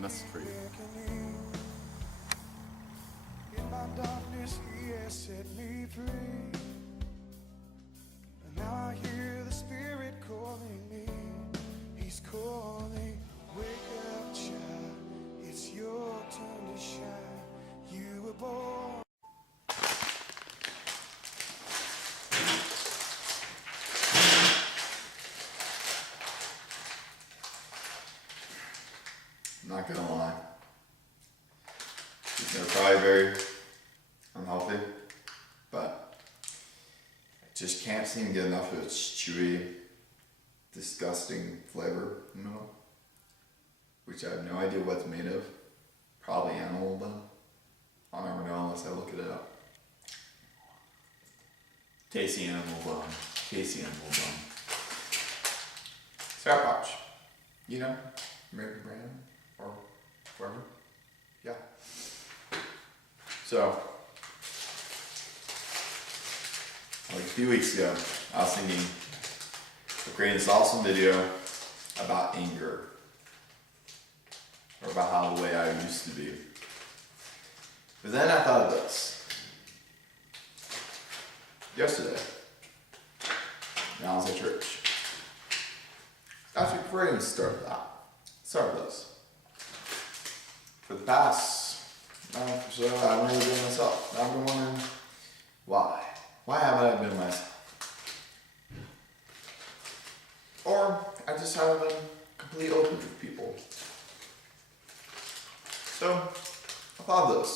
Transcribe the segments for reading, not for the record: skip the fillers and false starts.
message for you. In my darkness, he has set me free. And now I hear the Spirit calling me. He's calling, wake up, child. It's your turn to shine. You were born. I'm not gonna lie. They're probably very unhealthy, but I just can't seem to get enough of its chewy, disgusting flavor in the middle, which I have no idea what it's made of. Probably animal bone. I'll never know unless I look it up. Tasty animal bone. Tasty animal bone. Sour Patch. You know, American brand or wherever. Yeah. So, like a few weeks ago, I was thinking of creating this awesome video about anger, or about how the way I used to be. But then I thought of this. Yesterday, when I was at church. Actually, before I even start this. For the past month or so, I haven't really been myself. I've been wondering why. Why haven't I been myself? Or I just haven't been completely open with people. So I thought of this.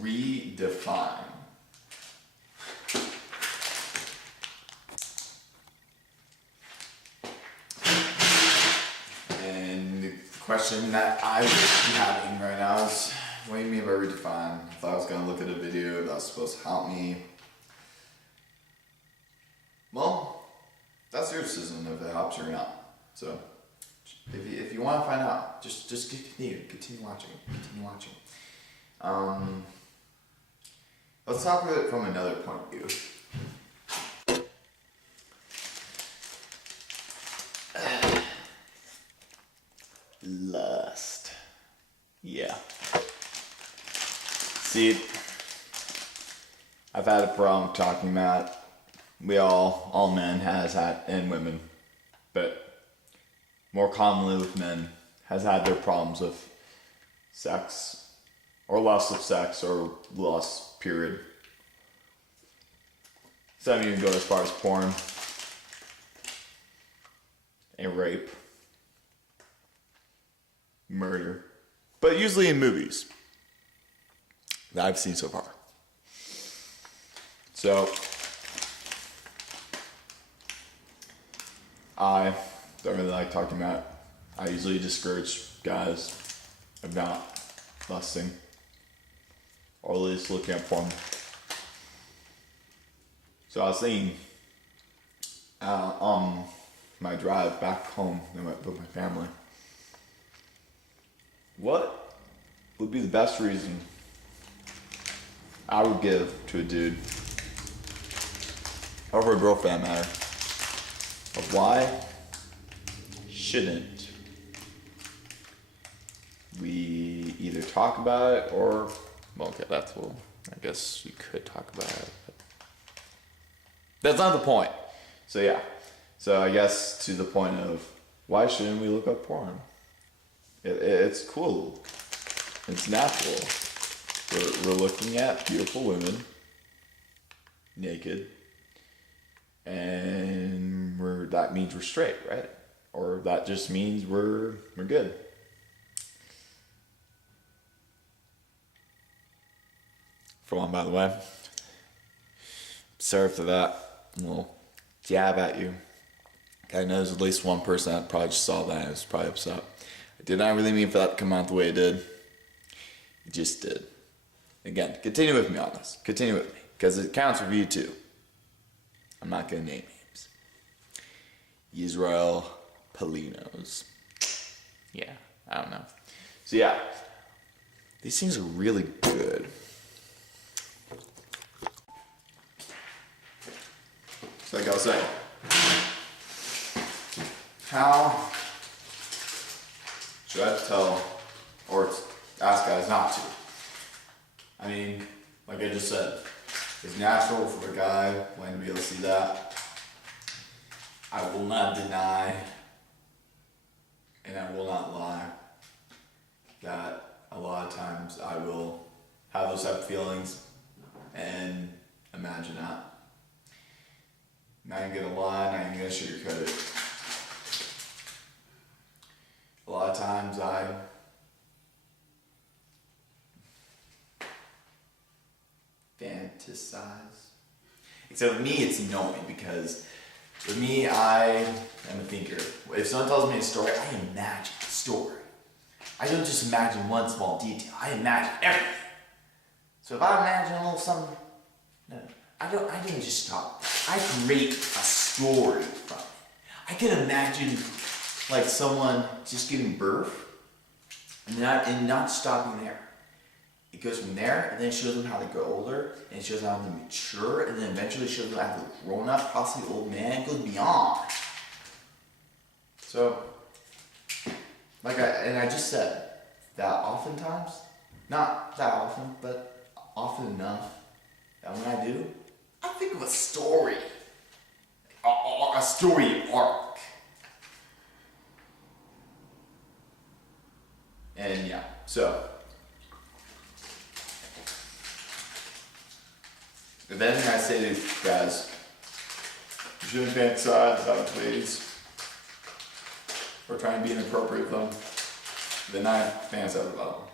Redefine. And the question that I would be having right now is, what do you mean by redefine? I thought I was going to look at a video that was supposed to help me. Well, that's your decision if it helps you or not. So, if you want to find out, just continue watching. Let's talk about it from another point of view. Lust. Yeah. See, I've had a problem talking about, all men has had, and women, but more commonly with men, has had their problems with sex, or loss of sex, or lust, period. Some even go as far as porn, and rape, murder, but usually in movies that I've seen so far. So, I don't really like talking about it. I usually discourage guys about lusting, or at least looking at porn. So I was thinking, on my drive back home with my family, what would be the best reason I would give to a dude, or for a girl for that matter, of why shouldn't we either talk about it or, well, okay, I guess we could talk about it, but that's not the point. So yeah, so I guess to the point of, why shouldn't we look up porn? It's cool. It's natural. We're looking at beautiful women naked, and that means we're straight, right? Or that just means we're good. For one, by the way, sorry for that little jab at you. I know there's at least one person that probably just saw that and was probably upset. I did not really mean for that to come out the way it did. It just did. Again, continue with me on this. Continue with me, because it counts for you too. I'm not going to name names. Israel Polinos. Yeah, I don't know. So yeah, these things are really good. So like I was saying, how should I tell or ask guys not to? I mean, like I just said, it's natural for a guy when to be able to see that. I will not deny and I will not lie that a lot of times I will have those type of feelings and imagine that. Not even gonna lie, not even gonna sugarcoat it. A lot of times I fantasize. Except with me, it's annoying because with me, I am a thinker. If someone tells me a story, I imagine the story. I don't just imagine one small detail. I imagine everything. So if I imagine a little something, no, I didn't just stop. I create a story from it. I can imagine like someone just giving birth and not stopping there. It goes from there, and then it shows them how they grow older, and it shows them how they mature, and then eventually shows them how they're grown up, possibly old man. It goes beyond. So, I just said that oftentimes, not that often, but often enough, that when I do, I think of a story, a story arc, and yeah, so. The then thing I say to guys, you shouldn't fantasize about please, or try and be inappropriate with them. Then I fantasize about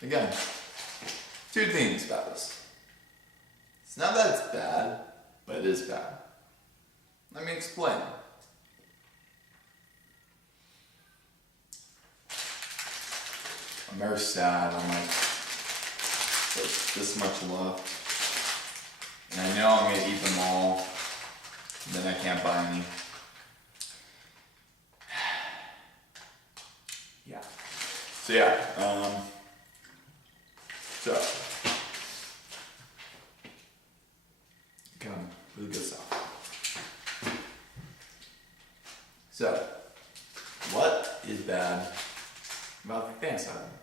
them. Again, two things about this. It's not that it's bad, but it is bad. Let me explain. I'm very sad. I'm like, there's this much left. And I know I'm gonna eat them all, and then I can't buy any. Yeah. So yeah, kind of really good stuff. So, what is bad about fantasizing?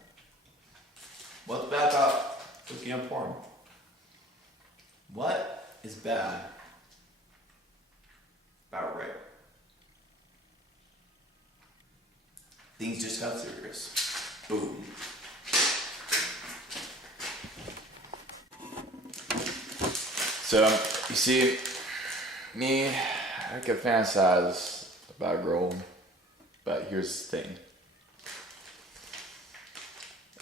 What's bad about looking at porn? What is bad about rape? Things just got serious. Boom. So, you see, me, I could fantasize about a girl, but here's the thing.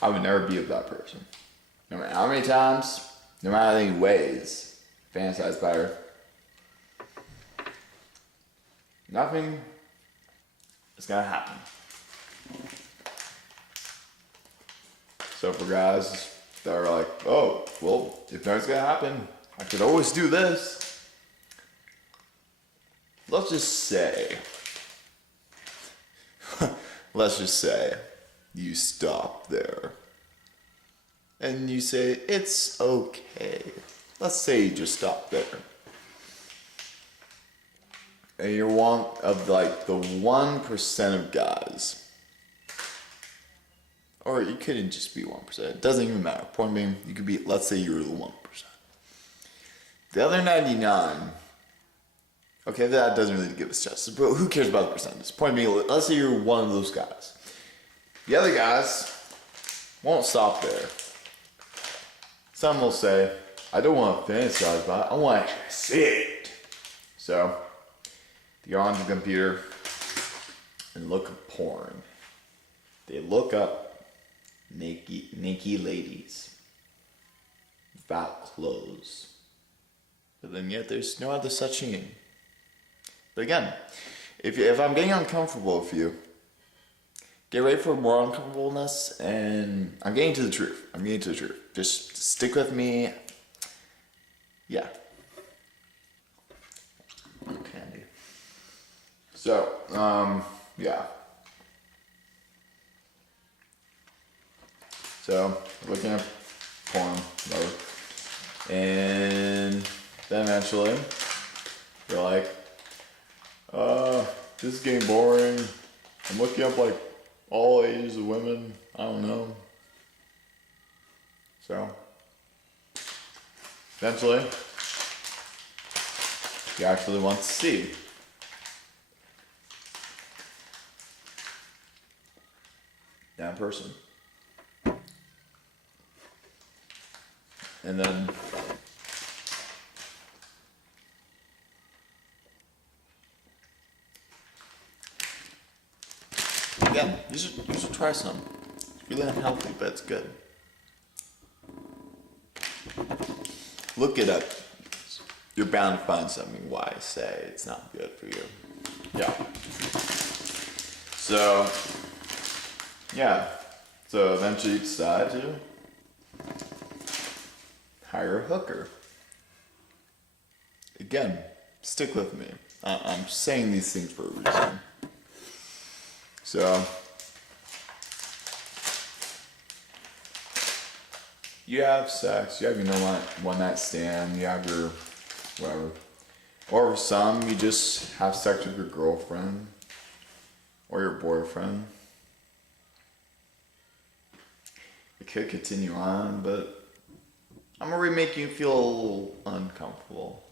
I would never be with that person. No matter how many times, no matter how many ways, fantasize about her. Nothing is gonna happen. So for guys that are like, oh, well, if nothing's gonna happen, I could always do this. Let's just say you stop there. And you say, it's okay. Let's say you just stop there. And you're one of like the 1% of guys. Or you couldn't just be 1%. It doesn't even matter. Point being, you could be, let's say you're the 1%. The other 99, okay, that doesn't really give us justice, but who cares about the percentage? Point being, let's say you're one of those guys. The other guys won't stop there. Some will say, I don't want to fantasize about it, I want to actually see it. So, they go on the computer and look at porn. They look up naked ladies without clothes. But then yet there's no other such thing. But again, if I'm getting uncomfortable with you, get ready for more uncomfortableness, and I'm getting to the truth. Just stick with me. Yeah. Candy. So, yeah. So, looking at porn, whatever. And then eventually, you're like, this is getting boring. I'm looking up like all ages of women. I don't know. So, eventually, he actually wants to see. That person. And then again, you should try some. It's really unhealthy, but it's good. Look it up. You're bound to find something why I say it's not good for you. Yeah. So, yeah. So eventually you decide to hire a hooker. Again, stick with me. I'm saying these things for a reason. So, you have sex, you have your one night stand, you have your whatever. Or for some, you just have sex with your girlfriend or your boyfriend. It could continue on, but I'm already making you feel a little uncomfortable.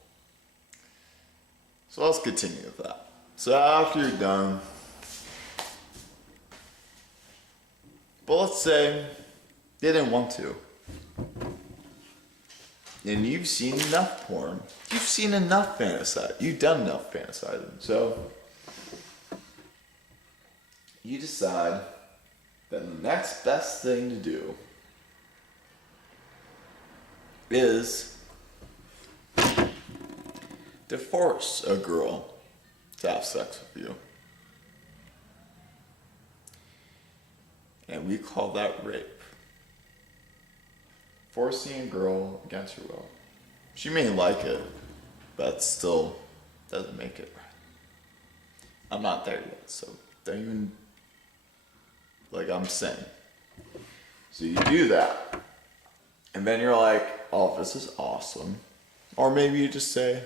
So let's continue with that. So after you're done, but let's say they didn't want to. And you've seen enough porn. You've seen enough fantasizing. You've done enough fantasizing. So you decide that the next best thing to do is to force a girl to have sex with you. And we call that rape. Forcing a girl against her will. She may like it, but still doesn't make it right. I'm not there yet, so don't even, like I'm saying. So you do that, and then you're like, oh, this is awesome. Or maybe you just say,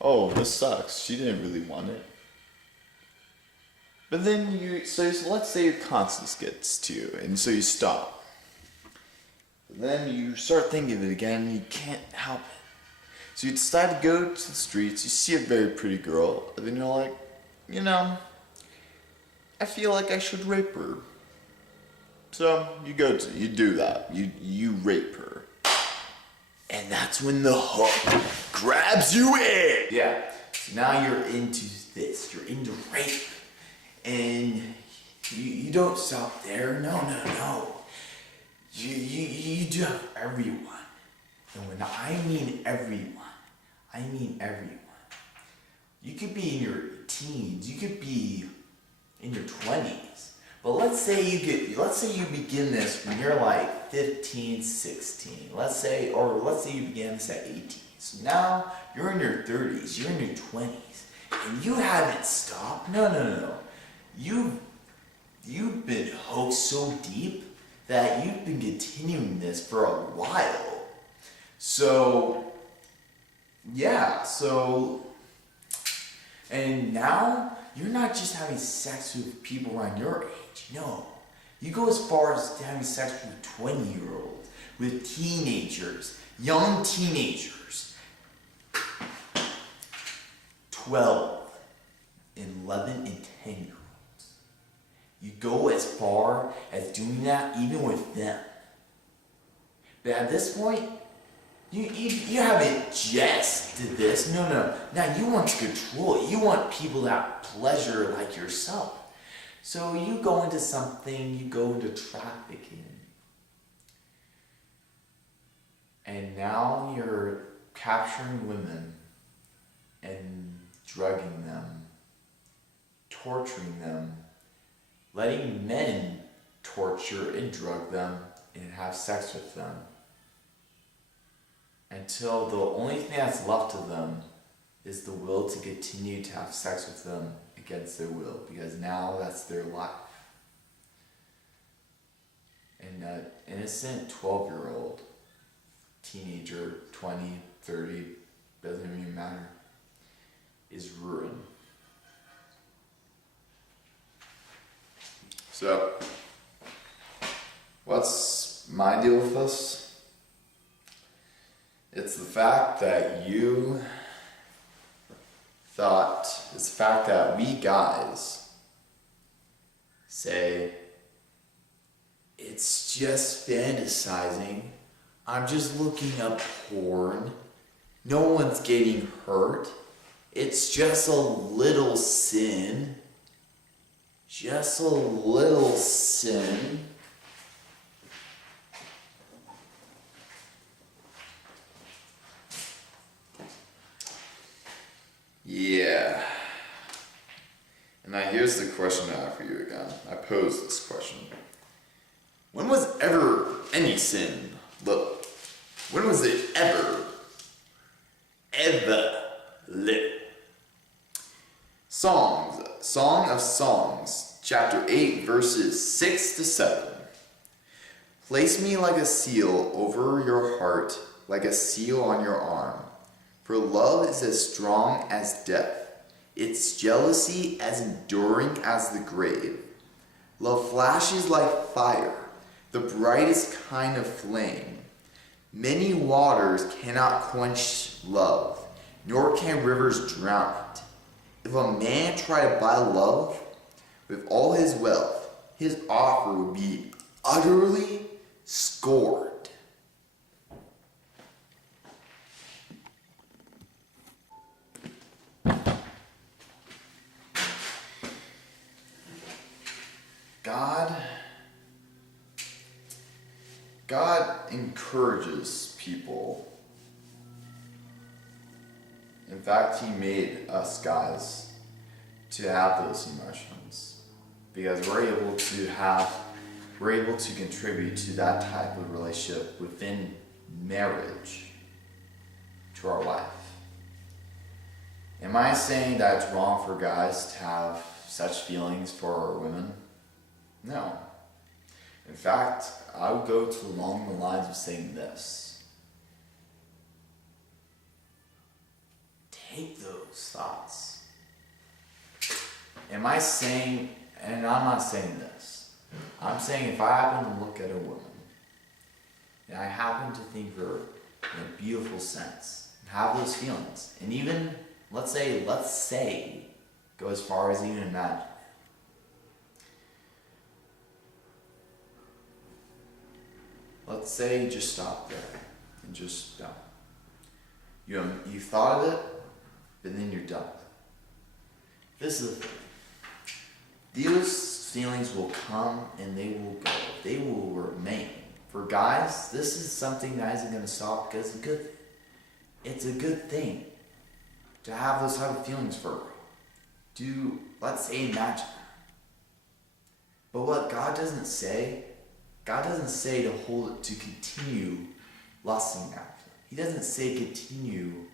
oh, this sucks. She didn't really want it. But then so let's say your conscience gets to you, and so you stop. Then you start thinking of it again, and you can't help it. So you decide to go to the streets, you see a very pretty girl, and then you're like, I feel like I should rape her. So you do that. You rape her. And that's when the hook grabs you in. Yeah. Now you're into this. You're into rape. And you don't stop there. No. You do have everyone. And when I mean everyone, I mean everyone. You could be in your teens, you could be in your 20s. But let's say you begin this when you're like 15, 16. Let's say you begin this at 18. So now you're in your 30s, you're in your 20s, and you haven't stopped. No. You've been hooked so deep that you've been continuing this for a while. So, yeah, and now you're not just having sex with people around your age, no. You go as far as having sex with 20-year-olds, with teenagers, young teenagers, 12, 11, and 10-year-olds. You go as far as doing that even with them. But at this point, you haven't just did this. No. Now you want to control it. You want people to have pleasure like yourself. So you go into something, you go into trafficking. And now you're capturing women and drugging them, torturing them, letting men torture and drug them and have sex with them. Until the only thing that's left of them is the will to continue to have sex with them against their will, because now that's their life. And that innocent 12-year-old, teenager, 20, 30, doesn't even matter, is ruined. So, what's my deal with this? It's the fact that it's the fact that we guys say, it's just fantasizing. I'm just looking up porn. No one's getting hurt. It's just a little sin. Just a little sin. Yeah. And now here's the question I have for you again. I posed this question. When was ever any sin little? When was it ever little? Song of Songs, chapter 8, verses 6 to 7. Place me like a seal over your heart, like a seal on your arm. For love is as strong as death, its jealousy as enduring as the grave. Love flashes like fire, the brightest kind of flame. Many waters cannot quench love, nor can rivers drown it. If a man try to buy love with all his wealth, his offer would be utterly scorned. God encourages people. In fact, He made us guys to have those emotions because we're able to contribute to that type of relationship within marriage to our life. Am I saying that it's wrong for guys to have such feelings for women? No. In fact, I would go along the lines of saying this. Take those thoughts. Am I saying, and I'm not saying this, I'm saying if I happen to look at a woman and I happen to think her in a beautiful sense, and have those feelings, and even, let's say, go as far as even imagine, let's say you just stop there and just don't. You thought of it, but then you're done. This is the thing. These feelings will come and they will go. They will remain. For guys, this is something that isn't going to stop because it's a good thing. It's a good thing to have those type of feelings for a girl. Let's say, imagine. But what God doesn't say to continue lusting after. He doesn't say continue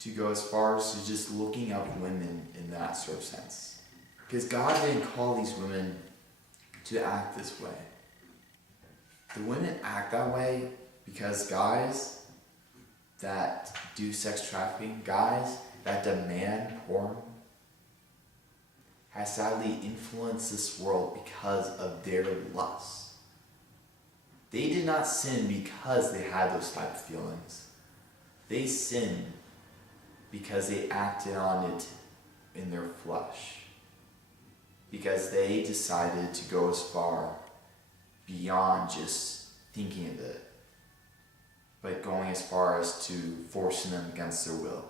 to go as far as to just looking up women in that sort of sense. Because God didn't call these women to act this way. The women act that way because guys that do sex trafficking, guys that demand porn, has sadly influenced this world because of their lust. They did not sin because they had those type of feelings. They sinned because they acted on it in their flesh. Because they decided to go as far beyond just thinking of it, but going as far as to forcing them against their will.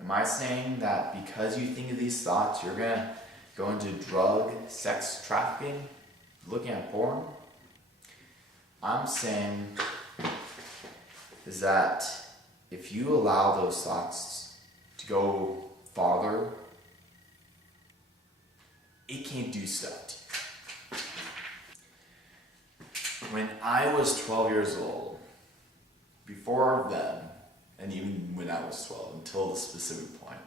Am I saying that because you think of these thoughts, you're going to go into drug, sex trafficking, looking at porn? I'm saying is that if you allow those thoughts to go farther, it can do stuff to you. When I was 12 years old, before then, and even when I was 12, until the specific point,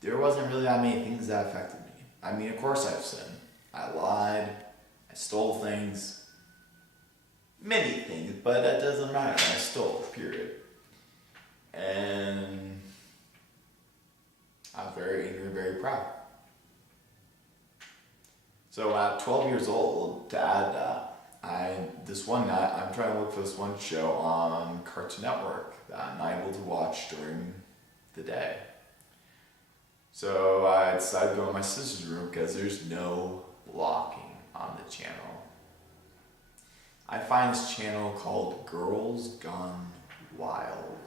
there wasn't really that many things that affected me. I mean, of course I've sinned. I lied, I stole things, many things, but that doesn't matter. I stole, period. And I was very angry, very proud. So at 12 years old, to add that, this one night, I'm trying to look for this one show on Cartoon Network that I'm not able to watch during the day. So I decided to go to my sister's room because there's no blocking on the channel. I find this channel called Girls Gone Wild,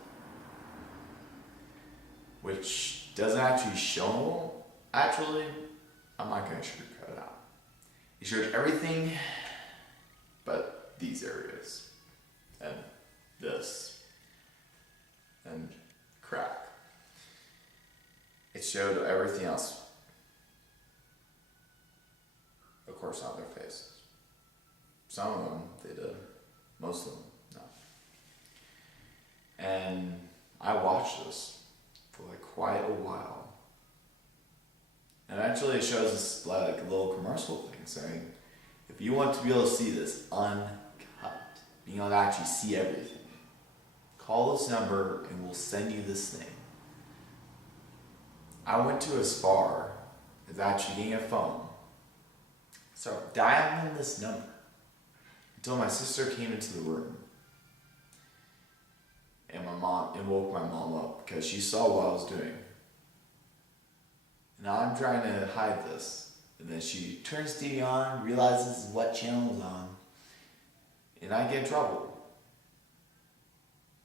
which doesn't actually show, actually, I'm not going to sugarcoat it out. It shows everything but these areas, and this, and crack. It showed everything else. Of course, not their faces. Some of them they did, most of them no. And I watched this for like quite a while. And actually it shows this like a little commercial thing saying, if you want to be able to see this uncut, being able to actually see everything, call this number and we'll send you this thing. I went to as far as actually getting a phone. So dialing this number until my sister came into the room. And woke my mom up because she saw what I was doing. Now I'm trying to hide this. And then she turns TV on, realizes what channel is on, and I get in trouble.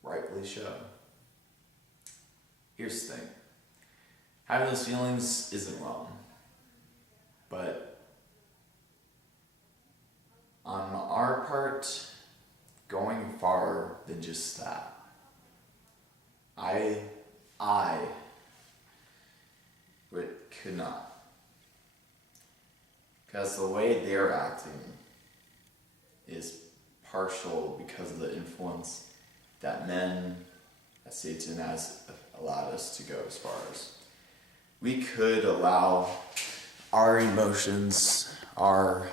Rightfully so. Here's the thing. Having those feelings isn't wrong. But on our part, going far than just that. I could not. Because the way they're acting is partial because of the influence that Satan has allowed us to go as far as. We could allow our emotions, our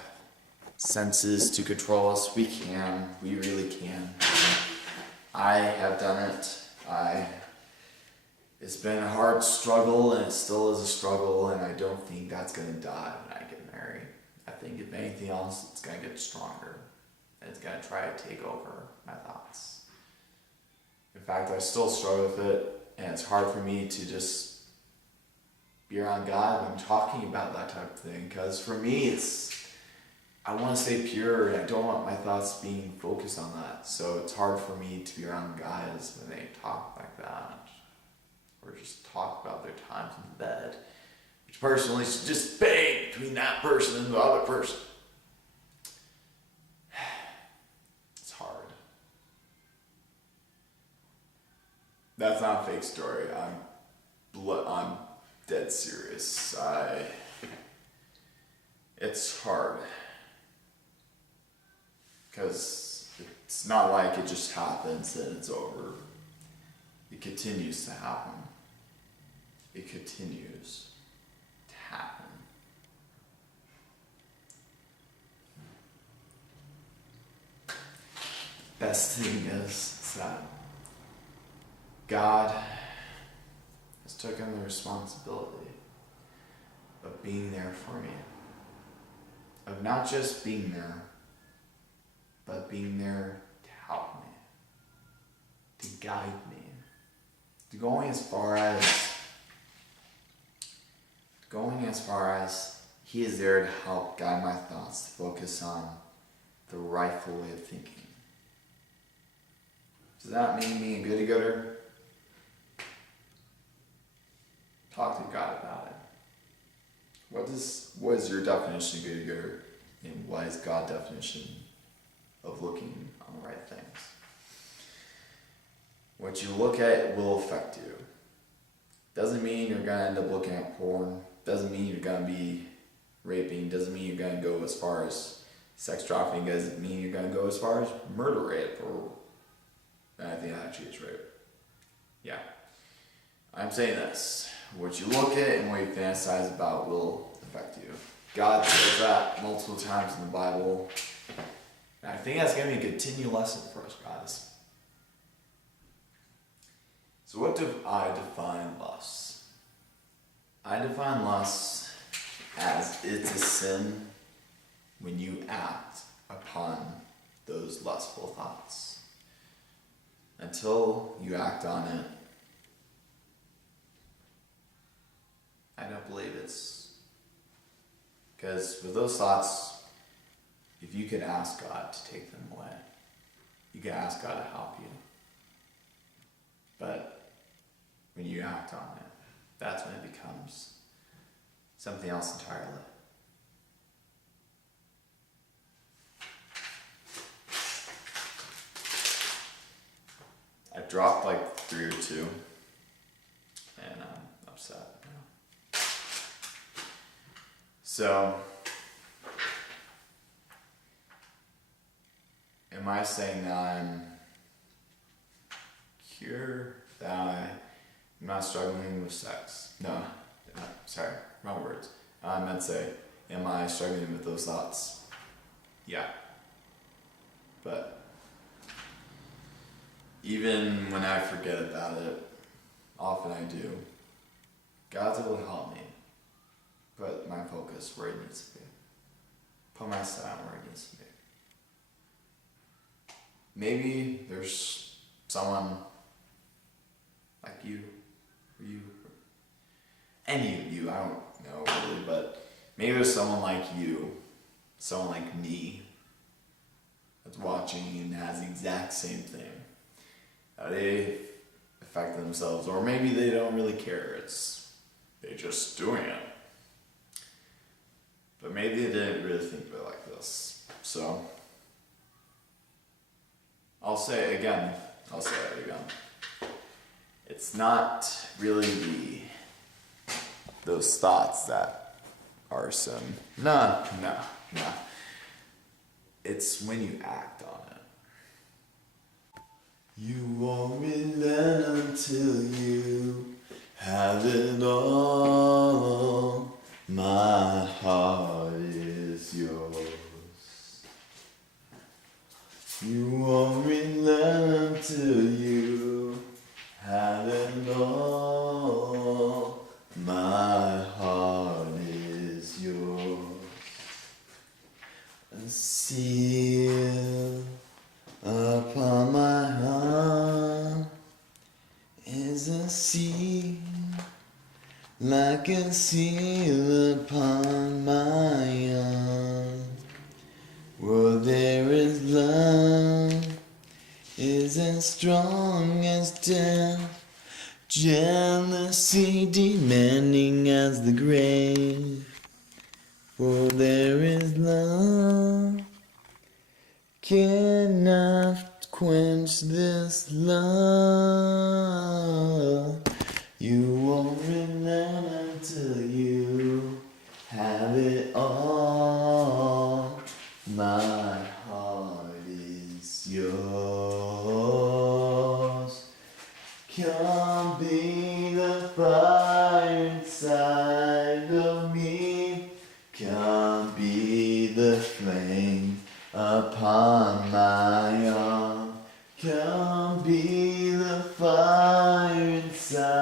senses to control us. We can. We really can. I have done it. It's been a hard struggle, and it still is a struggle, and I don't think that's going to die when I get married. I think if anything else, it's going to get stronger, and it's going to try to take over my thoughts. In fact, I still struggle with it, and it's hard for me to just be around God when I'm talking about that type of thing, because for me, I want to stay pure, and I don't want my thoughts being focused on that. So it's hard for me to be around guys when they talk like that, or just talk about their times in bed, which personally is just bang between that person and the other person. It's hard. That's not a fake story. I'm dead serious. It's hard. Because it's not like it just happens and it's over. It continues to happen. It continues to happen. Best thing is that God has taken the responsibility of being there for me. Of not just being there, but being there to help me, to guide me, to going as far as He is there to help guide my thoughts, to focus on the rightful way of thinking. Does that mean being a goody-gooder? Talk to God about it. What is your definition of goody-gooder, and what is God's definition of looking on the right things? What you look at will affect you. Doesn't mean you're going to end up looking at porn. Doesn't mean you're going to be raping. Doesn't mean you're going to go as far as sex trafficking. Doesn't mean you're going to go as far as murder rape, or I think that actually is rape. Yeah. I'm saying this. What you look at and what you fantasize about will affect you. God says that multiple times in the Bible. And I think that's going to be a continual lesson for us, guys. So what do I define lust? I define lust as it's a sin when you act upon those lustful thoughts. Until you act on it, I don't believe it's... Because with those thoughts, if you could ask God to take them away, you could ask God to help you. But when you act on it, that's when it becomes something else entirely. I've dropped like 3 or 2, and I'm upset now. So, am I saying that I'm cured, that I'm not struggling with sex? No, sorry, wrong words. I meant to say, am I struggling with those thoughts? Yeah. But even when I forget about it, often I do, God's able to help me put my focus where it needs to be. Put my sound where it needs to be. Maybe there's someone like you, or you, any of you, I don't know really, but maybe there's someone like you, someone like me, that's watching and has the exact same thing. They affect themselves, or maybe they don't really care, they're just doing it. But maybe they didn't really think of it like this. So, I'll say it again. It's not really those thoughts that are sin. No. It's when you act on it. You won't relent until you have it all. My heart is yours. You won't relent until you have it all. My heart is yours. A seal upon my heart is a seal, like a seal upon my arm. Where there is love, is as strong as death, jealousy demanding as the grave. For there is love, cannot quench this love. You won't relent until you have it all. My heart is yours. Come be the fire inside of me. Come be the flame upon my arm. Come be the fire inside